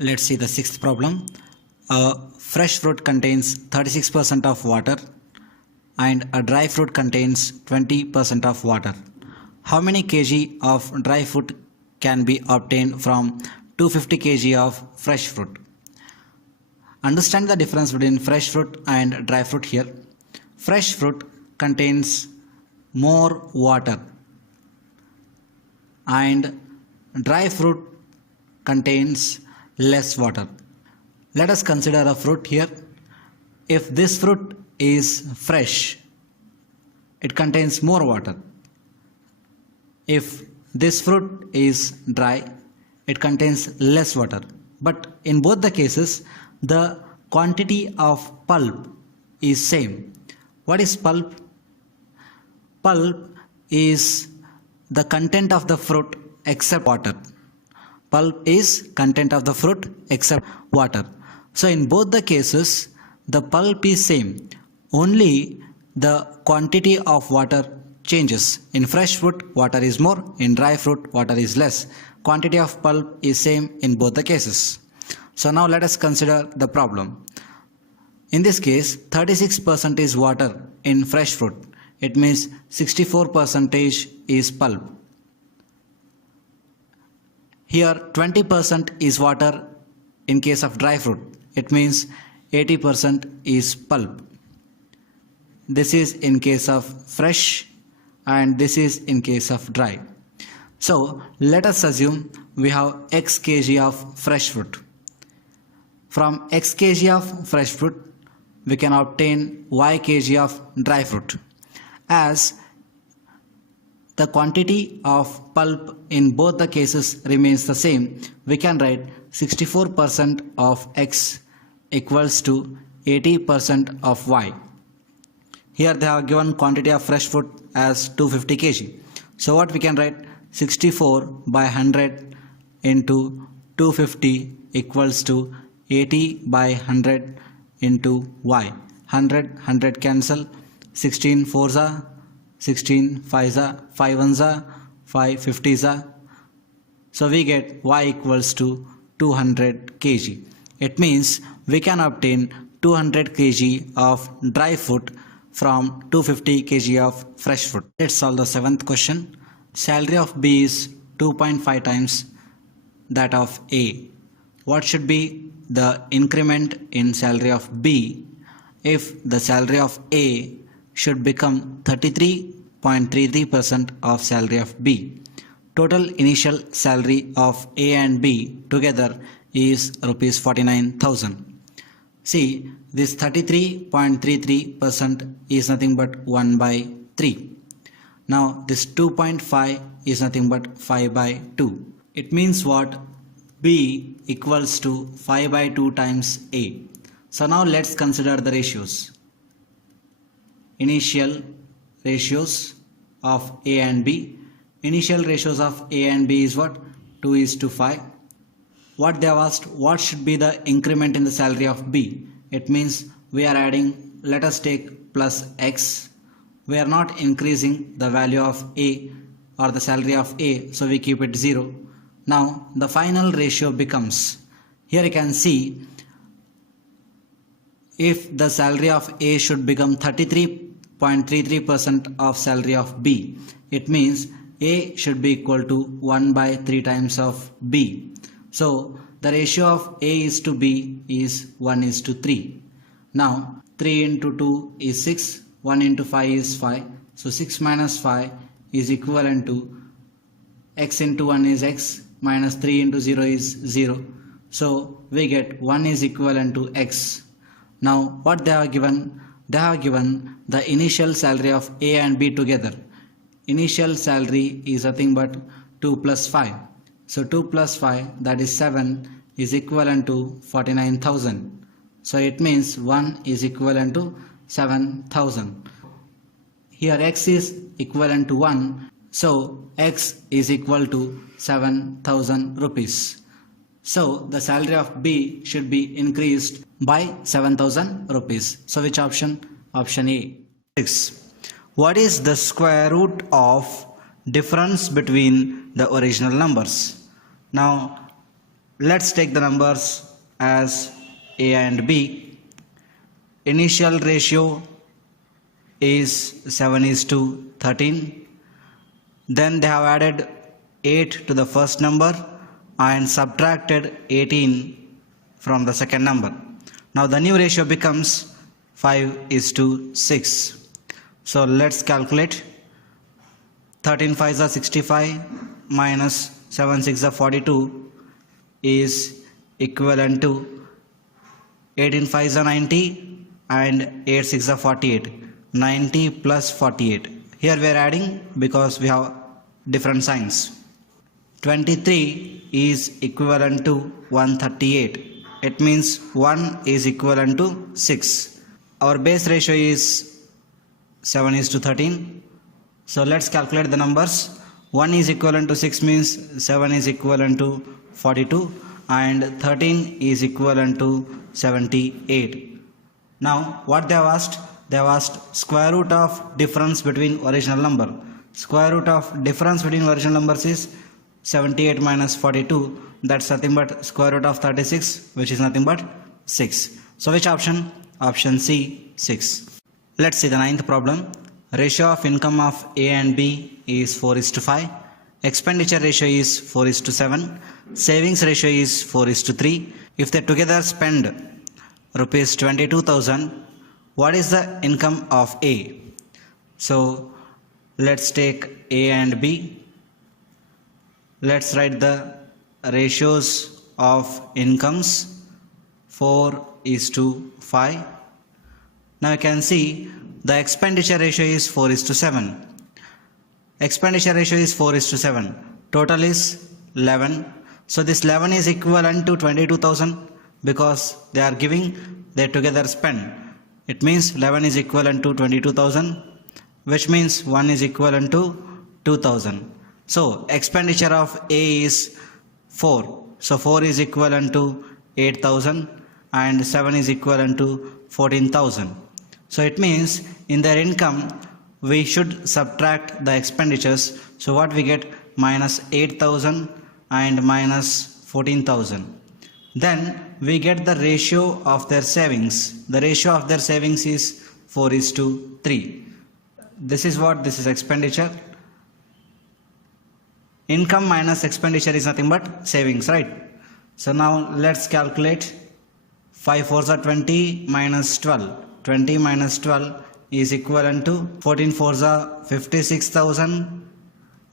Let's see the sixth problem. Fresh fruit contains 36% of water and a dry fruit contains 20% of water. How many kg of dry fruit can be obtained from 250 kg of fresh fruit? Understand the difference between fresh fruit and dry fruit here. Fresh fruit contains more water and dry fruit contains less water. Let us consider a fruit here. If this fruit is fresh, it contains more water. If this fruit is dry, it contains less water. But in both the cases, the quantity of pulp is same. What is pulp? Pulp is the content of the fruit except water. Pulp is content of the fruit except water. So in both the cases, the pulp is same. Only the quantity of water changes. In fresh fruit, water is more. In dry fruit, water is less. Quantity of pulp is same in both the cases. So now let us consider the problem. In this case, 36% is water in fresh fruit. It means 64% is pulp. Here 20% is water in case of dry fruit. It means 80% is pulp. This is in case of fresh and this is in case of dry. So let us assume we have x kg of fresh fruit. From x kg of fresh fruit, we can obtain y kg of dry fruit. As the quantity of pulp in both the cases remains the same, we can write 64% of x equals to 80% of y. Here they have given quantity of fresh fruit as 250 kg. So what we can write? 64 by 100 into 250 equals to 80 by 100 into y. 100 cancel. 16 4s are 16 5s are 5 1s are 5 50s are. So we get y equals to 200 kg. It means we can obtain 200 kg of dry fruit from 250 kg of fresh fruit. Let's solve the seventh question. Salary of B is 2.5 times that of A. What should be the increment in salary of B if the salary of A should become 33.33% of salary of B? Total initial salary of A and B together is rupees 49,000. See, this 33.33% is nothing but 1 by 3. Now this 2.5 is nothing but 5 by 2. It means what? B equals to 5 by 2 times A. So now let's consider the ratios. Initial ratios of A and B. Initial ratios of A and B is what? 2:5. What they have asked, what should be the increment in the salary of B? It means we are adding, let us take plus x. We are not increasing the value of A or the salary of A, so we keep it 0. Now the final ratio becomes, here you can see, if the salary of A should become 33.33% of salary of B, it means A should be equal to 1 by 3 times of B. So the ratio of A is to B is 1:3. Now 3 into 2 is 6, 1 into 5 is 5. So 6 minus 5 is equivalent to x into 1 is x minus 3 into 0 is 0. So we get 1 is equivalent to x. Now what they have given? They have given the initial salary of A and B together. Initial salary is nothing but 2 plus 5. So 2 plus 5, that is 7, is equivalent to 49,000. So it means 1 is equivalent to 7,000. Here x is equivalent to 1. So x is equal to 7,000 rupees. So the salary of B should be increased by 7,000 rupees. So which option? Option A. 6. What is the square root of difference between the original numbers? Now Let's take the numbers as A and B. Initial ratio is 7:13. Then they have added 8 to the first number and subtracted 18 from the second number. Now the new ratio becomes 5:6. So let's calculate. 13 5s are 65 minus 7 6 are 42 is equivalent to 18 5s are 90 and 8 6 are 48. 90 plus 48. Here we are adding because we have different signs. 23 is equivalent to 138. It means 1 is equivalent to 6. Our base ratio is 7:13. So let's calculate the numbers. 1 is equivalent to 6 means 7 is equivalent to 42 and 13 is equivalent to 78. Now what they have asked? They have asked square root of difference between original number. Square root of difference between original numbers is 78 minus 42. That's nothing but square root of 36, which is nothing but 6. So which option? Option C, 6. Let's see the ninth problem. Ratio of income of A and B is 4:5. Expenditure ratio is 4:7. Savings ratio is 4:3. If they together spend rupees 22,000, what is the income of A? So let's take A and B. Let's write the ratios of incomes. 4:5. Now you can see the expenditure ratio is 4:7. Expenditure ratio is 4:7. Total is 11. So this 11 is equivalent to 22,000 because they are giving, they together spend. It means 11 is equivalent to 22,000, which means 1 is equivalent to 2,000. So expenditure of A is 4. So 4 is equivalent to 8,000 and 7 is equivalent to 14,000. So it means in their income we should subtract the expenditures. So what we get? Minus 8,000 and minus 14,000. Then we get the ratio of their savings. The ratio of their savings is 4:3. This is what? This is expenditure. Income minus expenditure is nothing but savings, right? So now let's calculate. 5 4s are 20 minus 12. 20 minus 12 is equivalent to 14 4s are 56,000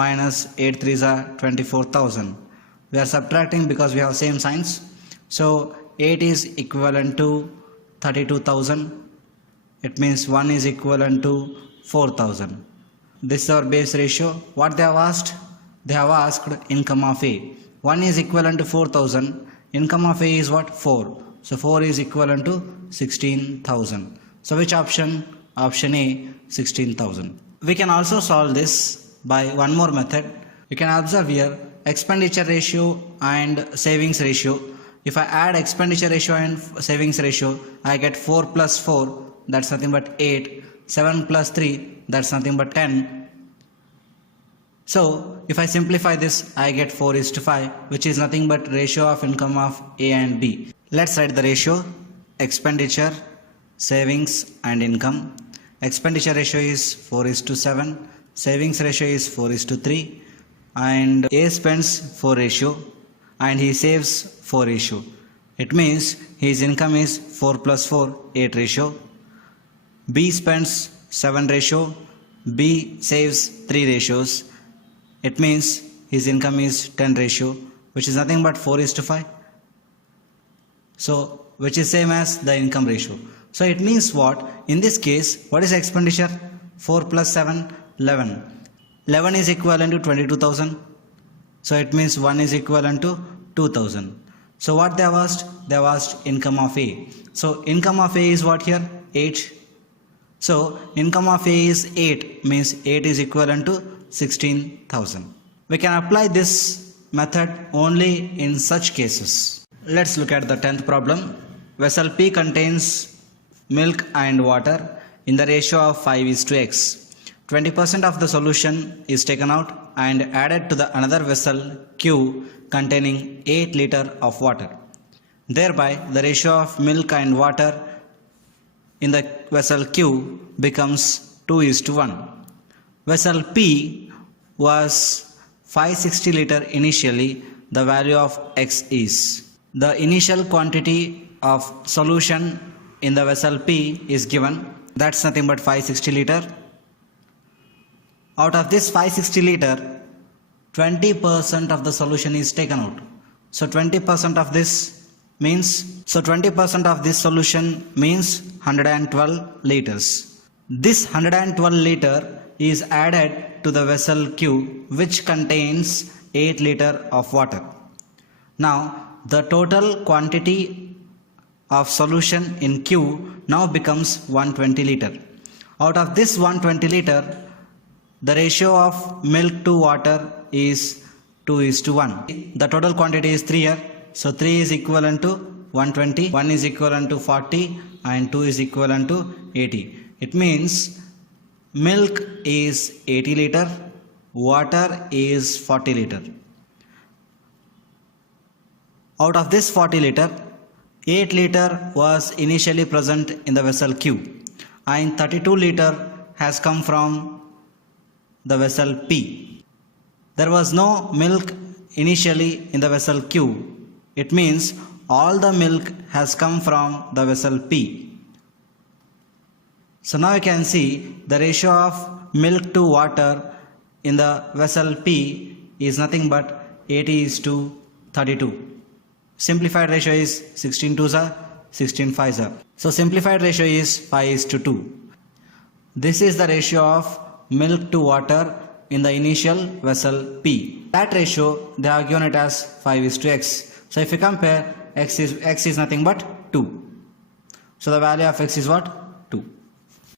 minus 8 3s are 24,000. We are subtracting because we have same signs. So 8 is equivalent to 32,000. It means 1 is equivalent to 4,000. This is our base ratio. What they have asked? They have asked income of A. 1 is equivalent to 4,000. Income of A is what? 4. So 4 is equivalent to 16,000. So which option? Option A, 16,000. We can also solve this by one more method. You can observe here expenditure ratio and savings ratio. If I add expenditure ratio and savings ratio, I get 4 plus 4, that's nothing but 8. 7 plus 3, that's nothing but 10. So if I simplify this, I get 4:5, which is nothing but ratio of income of A and B. Let's write the ratio. Expenditure, savings and income. Expenditure ratio is 4:7. Savings ratio is 4:3. And A spends 4 ratio and he saves 4 ratio. It means his income is 4 plus 4, 8 ratio. B spends 7 ratio. B saves 3 ratios. It means his income is 10 ratio, which is nothing but 4:5. So which is same as the income ratio. So it means what? In this case, what is expenditure? 4 plus 7, 11. 11 is equivalent to 22,000. So it means 1 is equivalent to 2,000. So what they have asked? They have asked income of A. So income of A is what here? 8. So income of A is 8, means 8 is equivalent to 16,000. We can apply this method only in such cases. Let's look at the 10th problem. Vessel P contains milk and water in the ratio of 5:x. 20% of the solution is taken out and added to the another vessel Q containing 8 liter of water. Thereby, the ratio of milk and water in the vessel Q becomes 2:1. Vessel P was 560 liter initially. The value of X is. The initial quantity of solution in the vessel P is given. That's nothing but 560 liter. Out of this 560 liter, 20% of the solution is taken out. So 20% of this solution means 112 liters. This 112 liter is added to the vessel Q, which contains 8 liter of water. Now the total quantity of solution in Q now becomes 120 liter. Out of this 120 liter, the ratio of milk to water is 2:1. The total quantity is 3 here. So 3 is equivalent to 120, 1 is equivalent to 40 and 2 is equivalent to 80. It means milk is 80 liter, water is 40 liter. Out of this 40 liter, 8 liter was initially present in the vessel Q and 32 liter has come from the vessel P. There was no milk initially in the vessel Q. It means all the milk has come from the vessel P. So now you can see the ratio of milk to water in the vessel P is nothing but 80:32. Simplified ratio is 16:2 are 16:5 are. So simplified ratio is 5:2. This is the ratio of milk to water in the initial vessel P. That ratio they have given it as 5:x. So if you compare, x is nothing but 2. So the value of x is what?